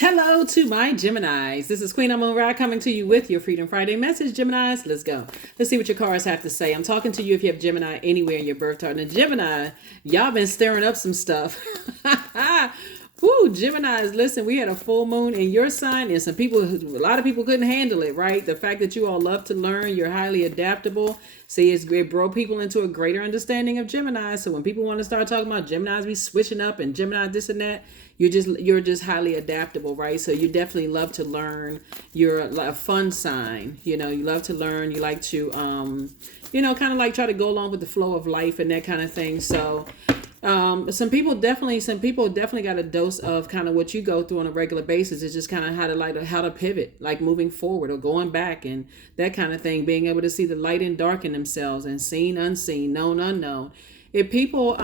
Hello to my Geminis. This is Queen Amun Ra coming to you with your Freedom Friday message, Geminis. Let's go. Let's see what your cards have to say. I'm talking to you if you have Gemini anywhere in your birth chart. And Gemini, y'all been stirring up some stuff. Woo, Geminis, listen, we had a full moon in your sign, and a lot of people couldn't handle it, right? The fact that you all love to learn, you're highly adaptable. See, it brought people into a greater understanding of Gemini. So when people want to start talking about Geminis be switching up and Gemini this and that, you're just highly adaptable, right? So you definitely love to learn. You're a fun sign. You love to learn. You like to kind of like try to go along with the flow of life and that kind of thing. So some people definitely got a dose of kind of what you go through on a regular basis. It's just kind of how to pivot, like moving forward or going back and that kind of thing, being able to see the light and dark in themselves and seen, unseen, known, unknown. If people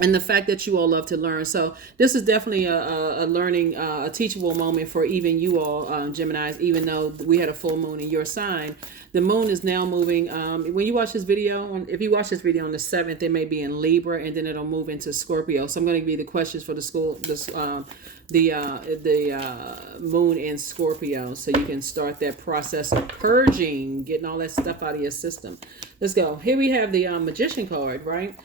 and the fact that you all love to learn. So this is definitely a learning, a teachable moment for even you all, Geminis, even though we had a full moon in your sign. The moon is now moving. When you watch this video, if you watch this video on the 7th, it may be in Libra, and then it'll move into Scorpio. So I'm going to give you the questions for the moon in Scorpio, so you can start that process of purging, getting all that stuff out of your system. Let's go. Here we have the Magician card, right?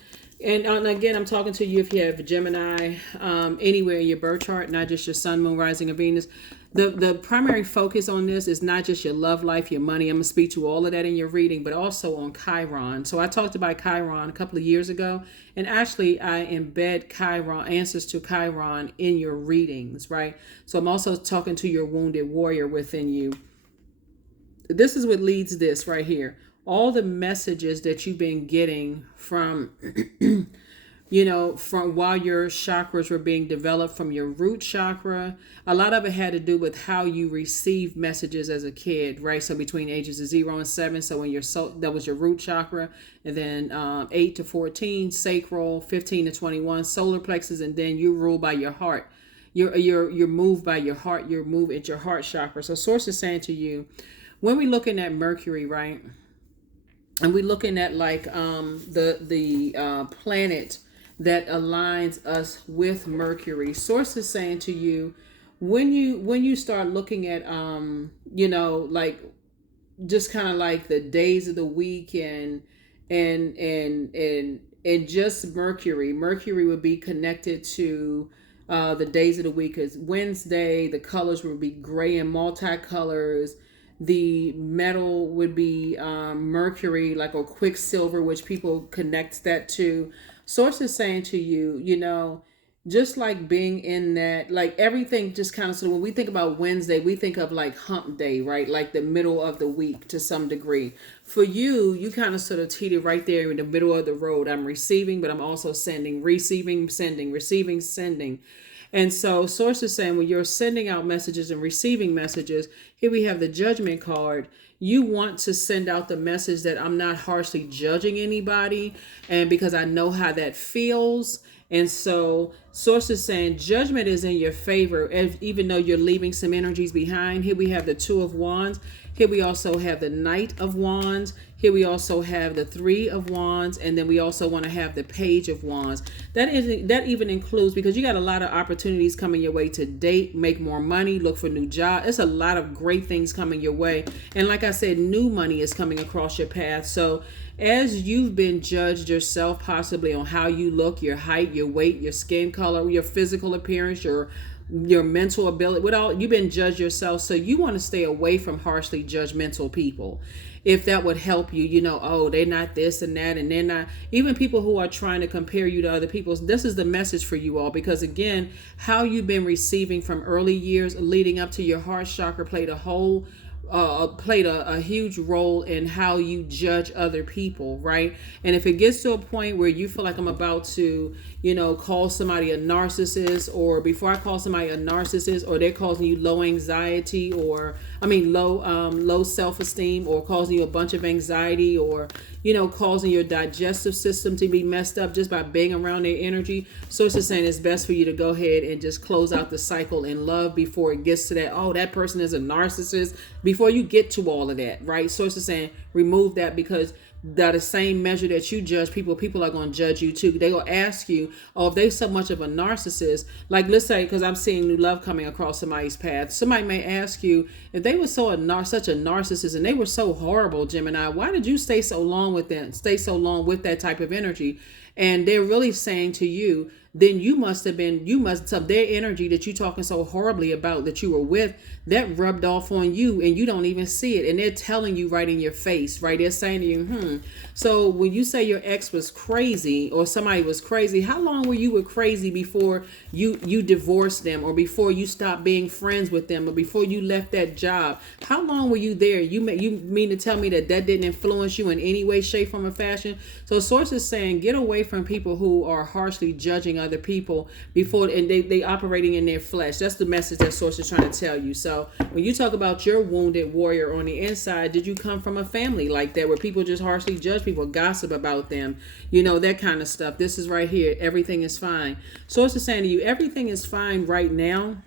And again, I'm talking to you if you have Gemini anywhere in your birth chart, not just your sun, moon, rising, and Venus. The primary focus on this is not just your love life, your money. I'm going to speak to all of that in your reading, but also on Chiron. So I talked about Chiron a couple of years ago, and actually I embed Chiron, answers to Chiron in your readings, right? So I'm also talking to your wounded warrior within you. This is what leads this right here. All the messages that you've been getting from, from while your chakras were being developed, from your root chakra, a lot of it had to do with how you received messages as a kid, right? So between ages of 0 and 7, so when that was your root chakra, and then 8 to 14, sacral, 15 to 21, solar plexus, and then you rule by your heart. You're moved by your heart. You're moved at your heart chakra. So Source is saying to you, when we're looking at Mercury, right? And we're looking at like the planet that aligns us with Mercury. Source is saying to you, when you start looking at like just kind of like the days of the week and just Mercury would be connected to the days of the week. As Wednesday, the colors would be gray and multicolors. The metal would be mercury, like a quicksilver, which people connect that to. Source is saying to you, just like being in that, like everything just kind of, so when we think about Wednesday, we think of like hump day, right? Like the middle of the week to some degree. For you kind of sort of teeter right there in the middle of the road. I'm receiving, but I'm also sending, receiving, sending, receiving, sending. And so Source is saying when you're sending out messages and receiving messages, here we have the Judgment card. You want to send out the message that I'm not harshly judging anybody, and because I know how that feels. And so Source is saying judgment is in your favor, even though you're leaving some energies behind. Here we have the Two of Wands. Here we also have the Knight of Wands. Here we also have the Three of Wands. And then we also want to have the Page of Wands. That even includes, because you got a lot of opportunities coming your way to date, make more money, look for new jobs. It's a lot of great things coming your way. And like I said, new money is coming across your path. So as you've been judged yourself, possibly on how you look, your height, your weight, your skin color, your physical appearance, your mental ability, you've been judged yourself. So you want to stay away from harshly judgmental people. If that would help you, oh, they're not this and that, and they're not, even people who are trying to compare you to other people. This is the message for you all, because again, how you've been receiving from early years leading up to your heart chakra played a huge role in how you judge other people, right? And if it gets to a point where you feel like I'm about to, call somebody a narcissist, or before I call somebody a narcissist, or they're causing you low anxiety, low self-esteem, or causing you a bunch of anxiety, or causing your digestive system to be messed up just by being around their energy. Source is saying it's best for you to go ahead and just close out the cycle in love before it gets to that, oh, that person is a narcissist, before you get to all of that, right? Source is saying remove that, because that the same measure that you judge people, people are going to judge you too. They will ask you, oh, if they so much of a narcissist, like let's say, because I'm seeing new love coming across somebody's path, somebody may ask you, if they were such a narcissist and they were so horrible, Gemini, why did you stay so long with them, stay so long with that type of energy? And they're really saying to you, then you must have their energy that you talking so horribly about that you were with, that rubbed off on you and you don't even see it. And they're telling you right in your face, right? They're saying to you, So when you say your ex was crazy or somebody was crazy, how long were you with crazy before you divorced them, or before you stopped being friends with them, or before you left that job? How long were you there? You mean to tell me that didn't influence you in any way, shape, form, or fashion? So Source is saying, get away from people who are harshly judging other people before, and they operating in their flesh. That's the message that Source is trying to tell you. So when you talk about your wounded warrior on the inside, did you come from a family like that where people just harshly judge people, gossip about them, that kind of stuff? This is right here. Everything is fine. Source is saying to you, everything is fine right now.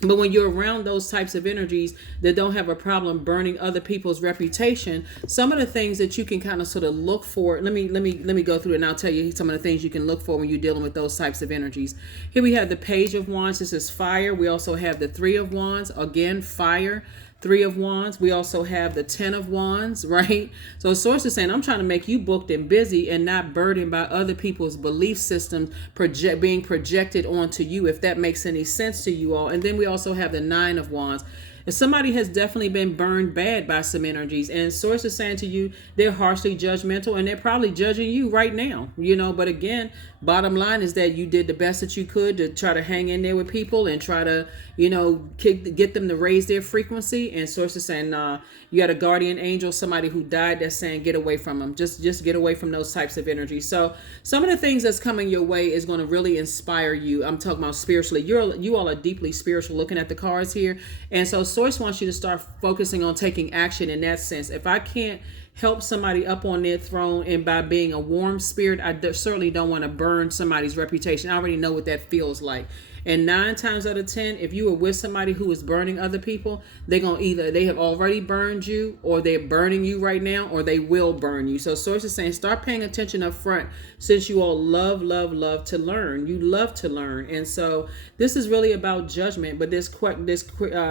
But when you're around those types of energies that don't have a problem burning other people's reputation, some of the things that you can kind of sort of look for, let me go through it and I'll tell you some of the things you can look for when you're dealing with those types of energies. Here we have the Page of Wands. This is fire. We also have the Three of Wands. Again, fire. Three of Wands. We also have the 10 of Wands, right? So Source is saying, I'm trying to make you booked and busy and not burdened by other people's belief systems being projected onto you, if that makes any sense to you all. And then we also have the 9 of Wands. And somebody has definitely been burned bad by some energies, and Source is saying to you, they're harshly judgmental and they're probably judging you right now, but again, bottom line is that you did the best that you could to try to hang in there with people and try to, get them to raise their frequency. And Source is saying, you got a guardian angel, somebody who died, that's saying, get away from them. Just get away from those types of energies. So some of the things that's coming your way is going to really inspire you. I'm talking about spiritually. You all are deeply spiritual looking at the cards here. And so Source wants you to start focusing on taking action in that sense. If I can't help somebody up on their throne and by being a warm spirit, I certainly don't want to burn somebody's reputation. I already know what that feels like. And 9 times out of 10, if you were with somebody who is burning other people, they have already burned you, or they're burning you right now, or they will burn you. So Source is saying, start paying attention up front, since you all love to learn. You love to learn. And so this is really about judgment, but there's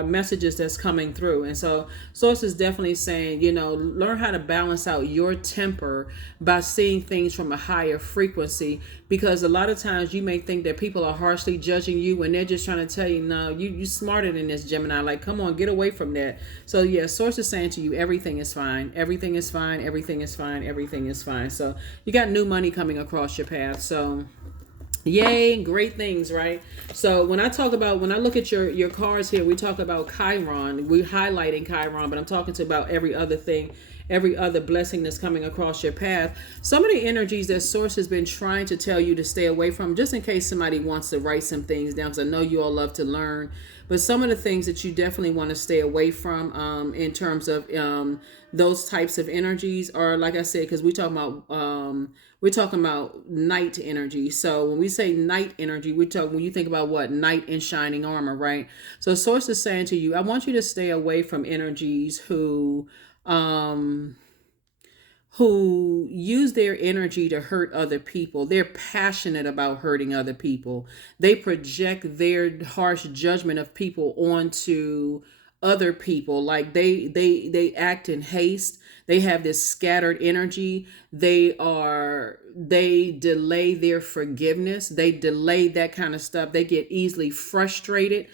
messages that's coming through. And so Source is definitely saying, learn how to balance out your temper by seeing things from a higher frequency, because a lot of times you may think that people are harshly judging you when they're just trying to tell you, no, you smarter than this, Gemini. Like, come on, get away from that. So yeah, Source is saying to you, everything is fine. Everything is fine. Everything is fine. Everything is fine. So you got new money coming across your path. So yay, great things, right? So when I look at your cards here, we talk about Chiron. We're highlighting Chiron, but I'm talking about every other thing, every other blessing that's coming across your path. Some of the energies that Source has been trying to tell you to stay away from, just in case somebody wants to write some things down, because I know you all love to learn. But some of the things that you definitely want to stay away from in terms of those types of energies are, like I said, because we're talking about night energy. So when we say night energy, when you think about what? Knight in shining armor, right? So Source is saying to you, I want you to stay away from energies who use their energy to hurt other people. They're passionate about hurting other people. They project their harsh judgment of people onto other people. Like they act in haste. They have this scattered energy. They delay their forgiveness. They delay that kind of stuff. They get easily frustrated.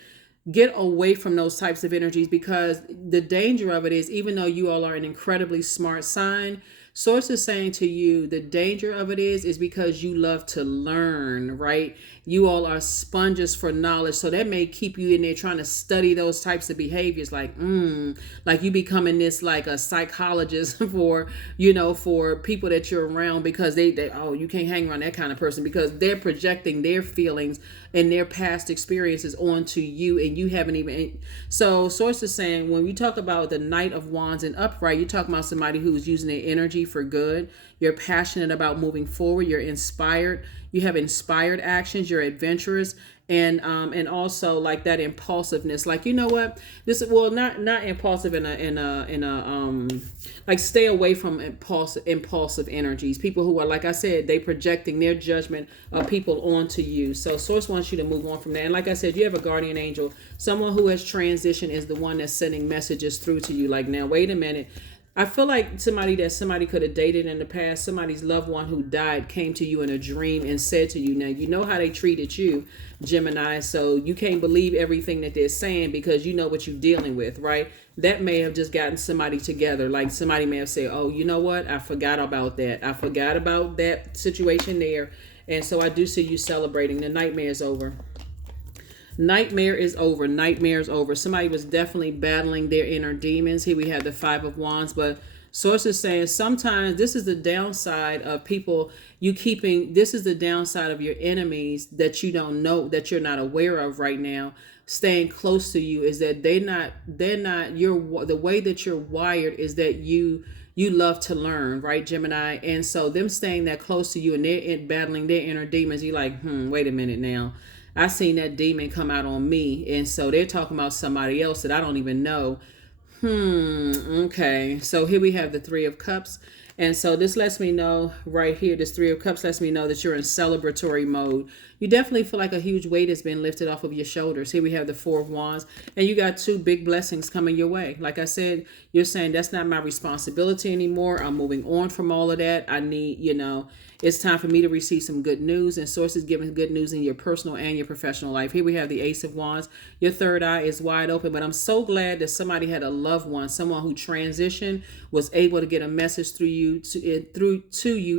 Get away from those types of energies, because the danger of it is, even though you all are an incredibly smart sign, Source is saying to you, the danger of it is because you love to learn, right? You all are sponges for knowledge. So that may keep you in there trying to study those types of behaviors, like you becoming this like a psychologist for people that you're around, because they you can't hang around that kind of person, because they're projecting their feelings and their past experiences onto you, and you haven't even. So Source is saying, when we talk about the Knight of Wands and upright, you're talking about somebody who's using their energy for good. You're passionate about moving forward. You're inspired. You have inspired actions. You're adventurous, and also like that impulsiveness. Like, you know what? This, well, not impulsive in a like, stay away from impulsive energies. People who are, like I said, they projecting their judgment of people onto you. So source wants you to move on from that. And like I said, you have a guardian angel. Someone who has transitioned is the one that's sending messages through to you. Like, now wait a minute. I feel like somebody could have dated in the past, somebody's loved one who died came to you in a dream and said to you, now you know how they treated you, Gemini, so you can't believe everything that they're saying because you know what you're dealing with, right? That may have just gotten somebody together. Like, somebody may have said, oh, you know what? I forgot about that. I forgot about that situation there. And so I do see you celebrating. The nightmare is over. Nightmare is over. Nightmare is over. Somebody was definitely battling their inner demons. Here we have the Five of Wands, but source is saying sometimes this is the downside of people this is the downside of your enemies that you don't know, that you're not aware of right now, staying close to you, is that the way that you're wired is that you love to learn, right, Gemini? And so them staying that close to you and they're battling their inner demons, you're like, wait a minute now. I seen that demon come out on me. And so they're talking about somebody else that I don't even know. Okay. So here we have the Three of Cups. And so this lets me know right here, this Three of Cups lets me know that you're in celebratory mode. You definitely feel like a huge weight has been lifted off of your shoulders. Here we have the Four of Wands, and you got two big blessings coming your way. Like I said, you're saying that's not my responsibility anymore. I'm moving on from all of that. I need, it's time for me to receive some good news, and sources giving good news in your personal and your professional life. Here we have the Ace of Wands. Your third eye is wide open, but I'm so glad that somebody had a loved one, someone who transitioned, was able to get a message through you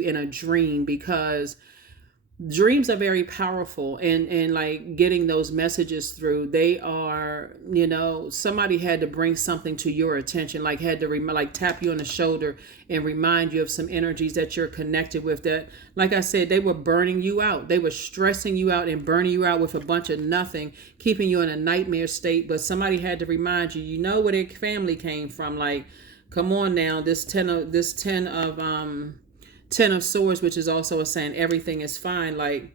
in a dream, because dreams are very powerful, and like getting those messages through, they are, somebody had to bring something to your attention, like had to like tap you on the shoulder and remind you of some energies that you're connected with, that, like I said, they were burning you out. They were stressing you out and burning you out with a bunch of nothing, keeping you in a nightmare state. But somebody had to remind you, where their family came from. Like, come on now, this 10 of Swords, which is also a saying everything is fine. Like,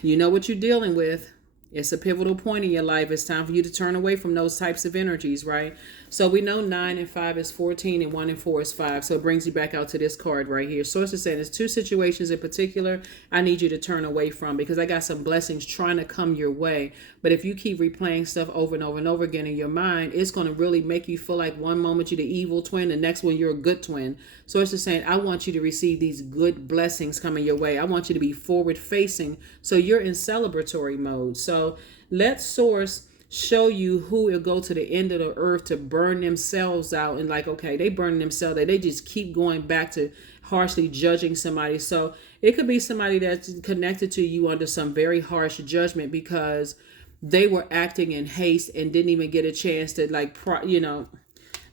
you know what you're dealing with. It's a pivotal point in your life. It's time for you to turn away from those types of energies, right? So we know 9 and 5 is 14 and 1 and 4 is 5. So it brings you back out to this card right here. Source is saying there's two situations in particular I need you to turn away from, because I got some blessings trying to come your way. But if you keep replaying stuff over and over and over again in your mind, it's going to really make you feel like one moment you're the evil twin, the next one you're a good twin. Source is saying, I want you to receive these good blessings coming your way. I want you to be forward facing. So you're in celebratory mode. So let source show you who will go to the end of the earth to burn themselves out, and like, okay, they burn themselves out. They just keep going back to harshly judging somebody. So it could be somebody that's connected to you under some very harsh judgment because they were acting in haste and didn't even get a chance to, like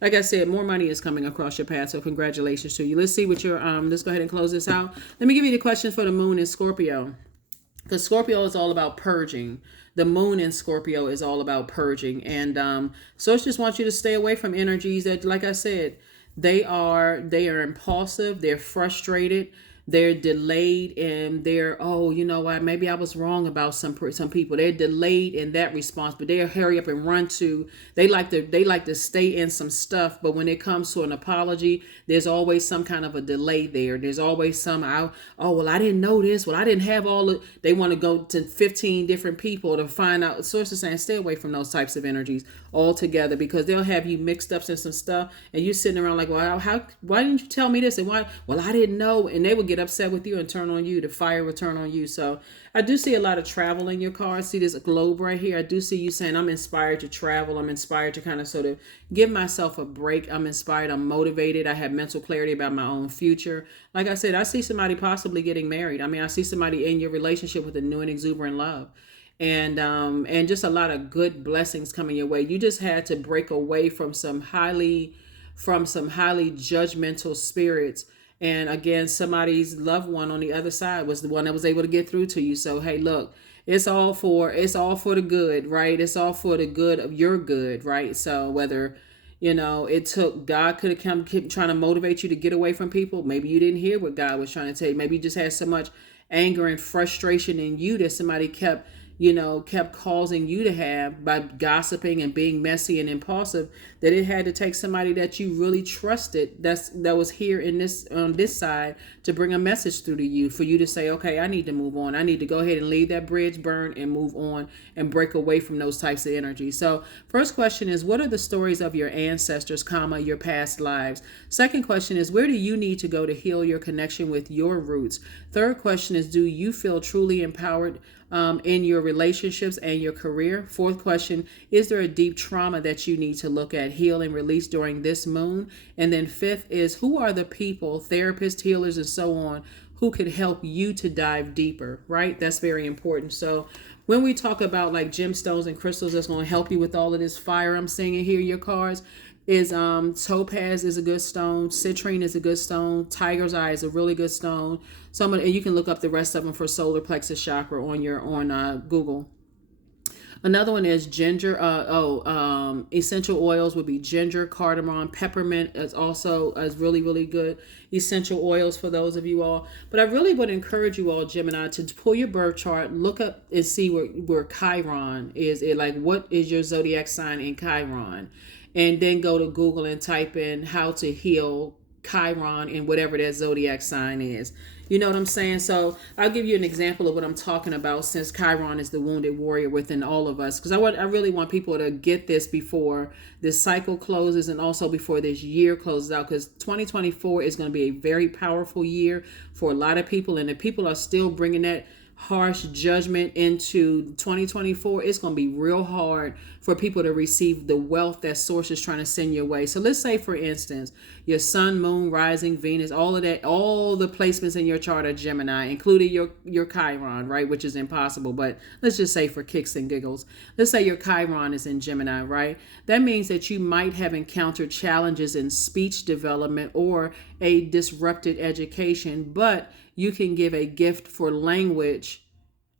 I said, more money is coming across your path. So congratulations to you. Let's see what your let's go ahead and close this out. Let me give you the question for the moon in Scorpio, because Scorpio is all about purging. The moon in Scorpio is all about purging. And so I just want you to stay away from energies that, like I said, they are impulsive, they're frustrated, they're delayed, and they're, oh, you know what, maybe I was wrong about some people. They're delayed in that response, but they'll hurry up and run to, they like to stay in some stuff. But when it comes to an apology, there's always some kind of a delay there. There's always some, well, I didn't know this. Well, I didn't have all of, they want to go to 15 different people to find out. Sources saying stay away from those types of energies altogether, because they'll have you mixed up in some stuff, and you're sitting around like, well, why didn't you tell me this? And why? Well, I didn't know. And they will get upset with you and turn on you. The fire will turn on you. So I do see a lot of travel in your card. See this globe right here. I do see you saying, I'm inspired to travel. I'm inspired to kind of sort of give myself a break. I'm inspired. I'm motivated. I have mental clarity about my own future. Like I said, I see somebody possibly getting married. I mean, I see somebody in your relationship with a new and exuberant love. And just a lot of good blessings coming your way. You just had to break away from some highly judgmental spirits. And again, somebody's loved one on the other side was the one that was able to get through to you. So, hey, look, it's all for the good, right? It's all for the good of your good, right? So whether, it took, God could have keep trying to motivate you to get away from people. Maybe you didn't hear what God was trying to tell you. Maybe you just had so much anger and frustration in you that somebody kept causing you to have by gossiping and being messy and impulsive, that it had to take somebody that you really trusted that was here in this on this side to bring a message through to you for you to say, okay, I need to move on. I need to go ahead and leave that bridge burn and move on and break away from those types of energy. So first question is, what are the stories of your ancestors, your past lives? Second question is, where do you need to go to heal your connection with your roots? Third question is, do you feel truly empowered in your relationships and your career? Fourth question, is there a deep trauma that you need to look at, heal, and release during this moon? And then fifth is, who are the people, therapists, healers, and so on, who could help you to dive deeper, right? That's very important. So when we talk about like gemstones and crystals that's going to help you with all of this fire I'm seeing in here, your cards, is topaz is a good stone, citrine is a good stone, tiger's eye is a really good stone. And you can look up the rest of them for solar plexus chakra on Google. Another one is ginger. Essential oils would be ginger, cardamom, peppermint is really, really good essential oils for those of you all. But I really would encourage you all, Gemini, to pull your birth chart, look up and see where Chiron is. Like, what is your zodiac sign in Chiron? And then go to Google and type in how to heal Chiron and whatever that zodiac sign is. You know what I'm saying? So I'll give you an example of what I'm talking about, since Chiron is the wounded warrior within all of us. Because I really want people to get this before this cycle closes and also before this year closes out. Because 2024 is going to be a very powerful year for a lot of people. And if people are still bringing that harsh judgment into 2024, it's going to be real hard for people to receive the wealth that source is trying to send your way. So let's say, for instance, your sun, moon, rising, Venus, all of that, all the placements in your chart are Gemini, including your Chiron, right? Which is impossible, but let's just say for kicks and giggles, let's say your Chiron is in Gemini, right? That means that you might have encountered challenges in speech development or a disrupted education, but you can give a gift for language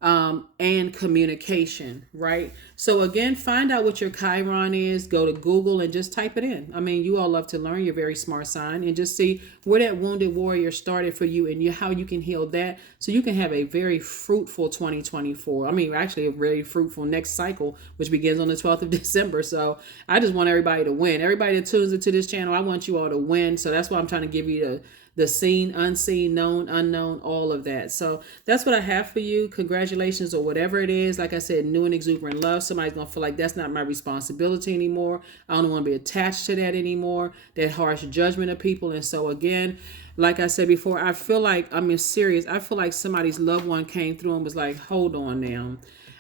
and communication, right? So again, find out what your Chiron is, go to Google and just type it in. I mean, you all love to learn, you're a very smart sign, and just see where that wounded warrior started for you and how you can heal that so you can have a very fruitful 2024. I mean, actually a very fruitful next cycle, which begins on the 12th of December. So I just want everybody to win. Everybody that tunes into this channel, I want you all to win. So that's why I'm trying to give you the seen, unseen, known, unknown, all of that. So that's what I have for you. Congratulations, or whatever it is. Like I said, new and exuberant love. Somebody's going to feel like that's not my responsibility anymore. I don't want to be attached to that anymore. That harsh judgment of people. And so again, like I said before, I feel like, serious. I feel like somebody's loved one came through and was like, hold on now.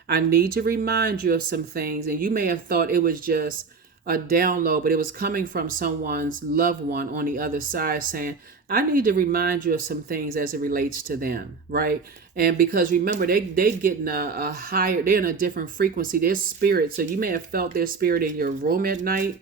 I need to remind you of some things. And you may have thought it was just a download, but it was coming from someone's loved one on the other side saying, I need to remind you of some things as it relates to them, right? And because remember, they getting a higher, they're in a different frequency, their spirit. So you may have felt their spirit in your room at night.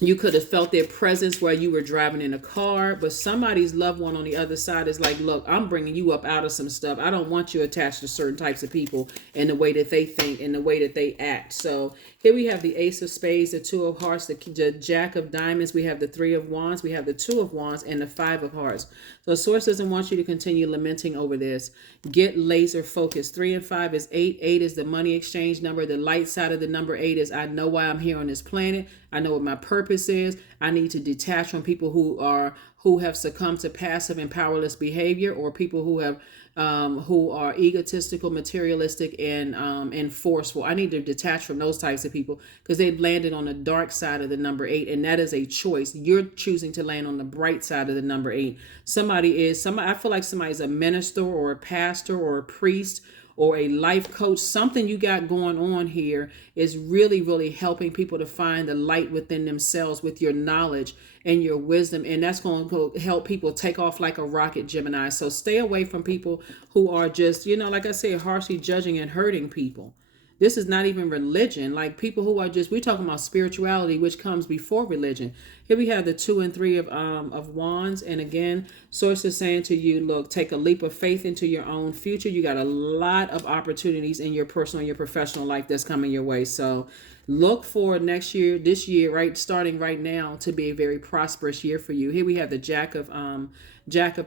You could have felt their presence while you were driving in a car, but somebody's loved one on the other side is like, look, I'm bringing you up out of some stuff. I don't want you attached to certain types of people and the way that they think and the way that they act. So here we have the Ace of Spades, the Two of Hearts, the Jack of Diamonds. We have the Three of Wands. We have the Two of Wands and the Five of Hearts. So Source doesn't want you to continue lamenting over this. Get laser focused. 3 and 5 is 8. 8 is the money exchange number. The light side of the number 8 is I know why I'm here on this planet. I know what my purpose is. I need to detach from people who have succumbed to passive and powerless behavior, or people who are egotistical, materialistic, and forceful. I need to detach from those types of people because they've landed on the dark side of the number 8, and that is a choice. You're choosing to land on the bright side of the number 8. I feel like somebody's a minister or a pastor or a priest or a life coach. Something you got going on here is really, really helping people to find the light within themselves with your knowledge and your wisdom. And that's going to help people take off like a rocket, Gemini. So stay away from people who are just, like I said, harshly judging and hurting people. This is not even religion. Like people who are just, we're talking about spirituality, which comes before religion. Here we have the 2 and 3 of Wands. And again, Source is saying to you, look, take a leap of faith into your own future. You got a lot of opportunities in your personal and your professional life that's coming your way. So Look for next year, this year, right, starting right now, to be a very prosperous year for you. Here we have the Jack of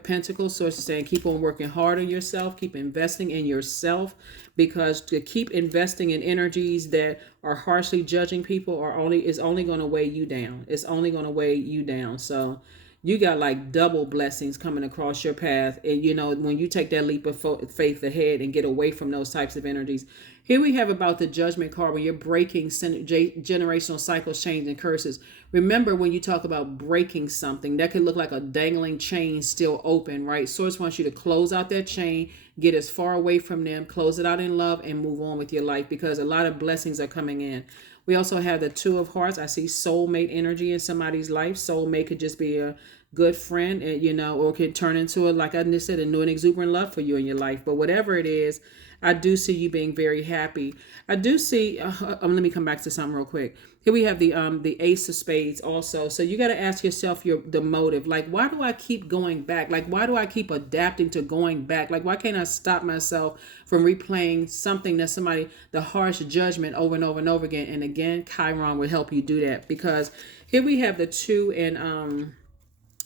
Pentacles. So it's saying keep on working hard on yourself, keep investing in yourself, because to keep investing in energies that are harshly judging people is only going to weigh you down. It's only going to weigh you down. So you got like double blessings coming across your path. And when you take that leap of faith ahead and get away from those types of energies. Here we have about the Judgment card, when you're breaking generational cycles, chains, and curses. Remember, when you talk about breaking something, that could look like a dangling chain still open, right? Source wants you to close out that chain, get as far away from them, close it out in love, and move on with your life, because a lot of blessings are coming in. We also have the Two of Hearts. I see soulmate energy in somebody's life. Soulmate could just be a good friend, or could turn into like I just said, a new and exuberant love for you in your life. But whatever it is, I do see you being very happy. I do see. Let me come back to something real quick. Here we have the Ace of Spades also. So you got to ask yourself the motive. Like, why do I keep going back? Like, why do I keep adapting to going back? Like, why can't I stop myself from replaying something that the harsh judgment over and over and over again? And again, Chiron will help you do that, because here we have the two and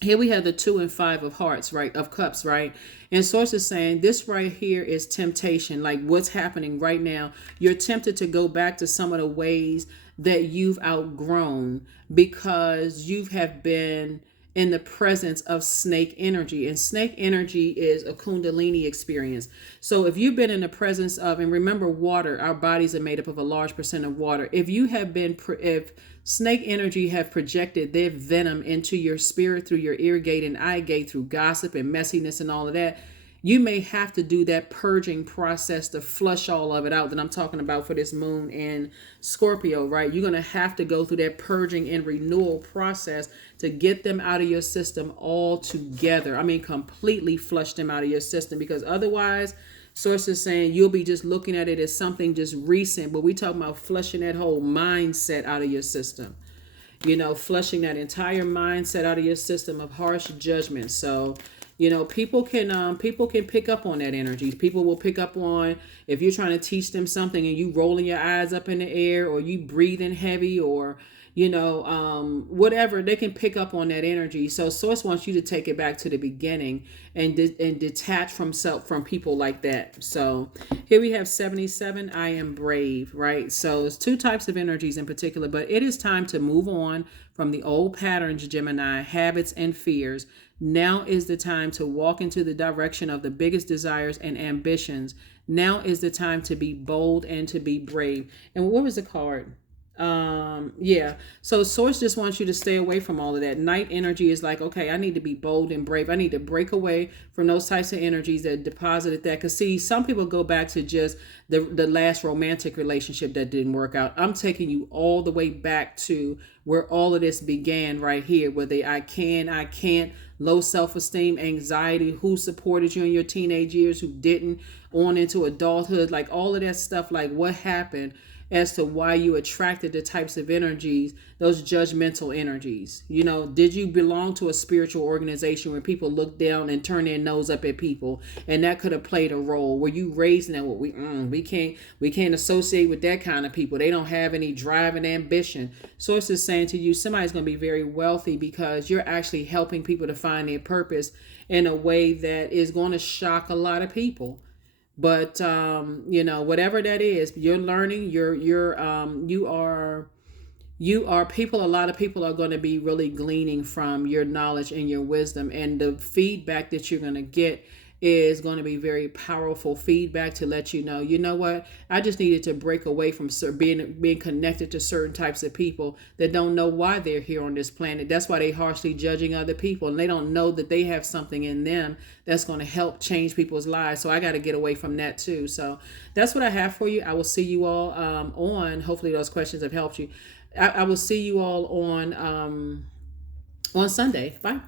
here we have the 2 and 5 of hearts, right? Of cups, right? And source is saying this right here is temptation. Like what's happening right now. You're tempted to go back to some of the ways that you've outgrown, because you have been in the presence of snake energy. And snake energy is a kundalini experience. So if you've been in the presence of, and remember, water, our bodies are made up of a large percent of water. If snake energy have projected their venom into your spirit through your ear gate and eye gate, through gossip and messiness and all of that, you may have to do that purging process to flush all of it out that I'm talking about for this moon in Scorpio, right? You're going to have to go through that purging and renewal process to get them out of your system all together. I mean, completely flush them out of your system, because otherwise, source is saying you'll be just looking at it as something just recent. But we talking about flushing that whole mindset out of your system. Flushing that entire mindset out of your system of harsh judgment. So people can pick up on that energy. People will pick up on if you're trying to teach them something and you rolling your eyes up in the air, or you breathing heavy, or whatever. They can pick up on that energy. So source wants you to take it back to the beginning and detach from people like that. So here we have 77. I am brave, right? So it's 2 types of energies in particular, but it is time to move on from the old patterns, Gemini, habits and fears. Now is the time to walk into the direction of the biggest desires and ambitions. Now is the time to be bold and to be brave. And what was the card? So source just wants you to stay away from all of that. Night energy is like, okay, I need to be bold and brave. I need to break away from those types of energies that deposited that. Because see, some people go back to just the last romantic relationship that didn't work out. I'm taking you all the way back to where all of this began, right here, where I can't, low self-esteem, anxiety, who supported you in your teenage years, who didn't, on into adulthood, like all of that stuff, like what happened as to why you attracted the types of energies, those judgmental energies. Did you belong to a spiritual organization where people look down and turn their nose up at people? And that could have played a role. Were you raised in that? We can't associate with that kind of people. They don't have any drive and ambition. Source is saying to you, somebody's going to be very wealthy because you're actually helping people to find their purpose in a way that is going to shock a lot of people. But whatever that is, you're learning. You are people. A lot of people are going to be really gleaning from your knowledge and your wisdom, and the feedback that you're going to get is going to be very powerful feedback to let you know what, I just needed to break away from being connected to certain types of people that don't know why they're here on this planet. That's why they harshly judging other people, and they don't know that they have something in them that's going to help change people's lives. So I got to get away from that too. So that's what I have for you. I will see you all on, hopefully those questions have helped you. I will see you all on Sunday. Bye.